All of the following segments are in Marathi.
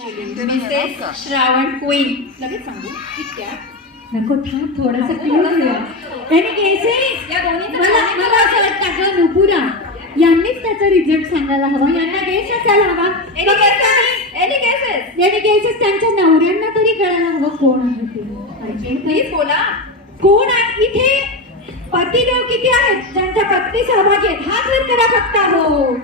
मिसेस श्रावण क्वीन लगेच सांगू इतक्या नको थांब थोडासा क्लू देऊया. आणि केसेस या दोन्हीचं मला मला असं वाटतं का नुपुरा यांनीच त्याचा रिझल्ट सांगायला हवा. यांना गेस असायला हवा. एनी केसेस यांनी केसेस त्यांच्या नवऱ्यांना तरी कळायला हवं कोण आहे ते. प्लीज बोला. कोण आहे इथे? पतिदेव किती आहेत ज्यांच्या पत्नी सहभागी आहेत? हात वर करा फक्त. हो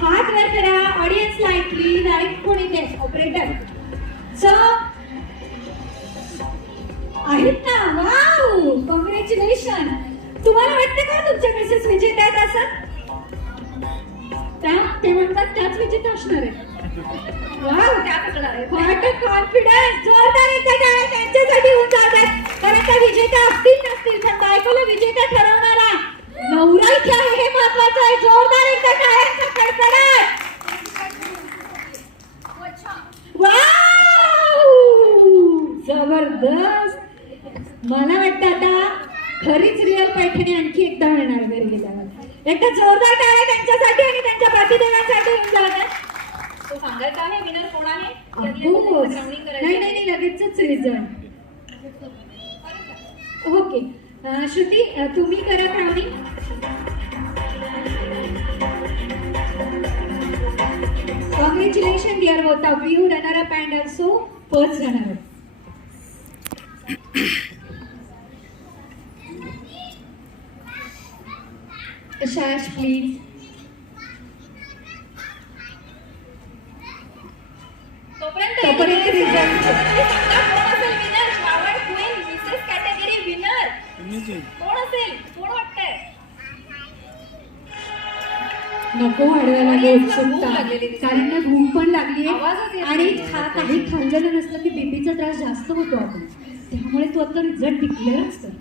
हात वर करा. ऑडियन्स लाईटली लाईट कोण इथे? ऑपरेटर सो आहेत ना. Wow congratulation. तुम्हाला वाटतं का तुमच्या मिसेस विजेत्या आहेत असं? ते म्हणतात त्याच विजेत्या असणार आहे. Wow what a confidence. जोरदार एकदा टाळ्या त्यांच्यासाठी होऊन जात आहेत. कारण त्या विजेत्या असतील नसतील पण बायकोला विजेता ठरवणारा नवरा इथे आहे हे महत्वाचं आहे. जोरदार एकदा टाळ्यांचा कडकडाट. वाव जबरदस्त. मला वाटतं आता खरीच रिअल पैठणी आणखी एकदा मिळणार घरी गेल्यावर. एकदा जोरदार टाळ्या त्यांच्यासाठी आणि त्यांच्या प्रतिदेवासाठी होऊन जातात. तो सांगायचा आहे विनर कोण आहे. नाही नाही नाही लगेचच रिझल्ट. ओके श्रुती तुम्ही करा crowning. Congratulation dear both of you runner up and also first runner up. शाश प्लीज. तोपर्यंत रिझल्ट कोण असेल winner. Shravan queen Mrs category winner कोण असेल? कोण वाटतंय? नको वाढवायला गे उत्सुकता. कारण ना भूक पण लागली आवाजच येत आणि नाही. काही खाल्लेलं नसलं की बीपीचा त्रास जास्त होतो आपण. त्यामुळे तू आता रिझल्ट डिक्लेअरच कर.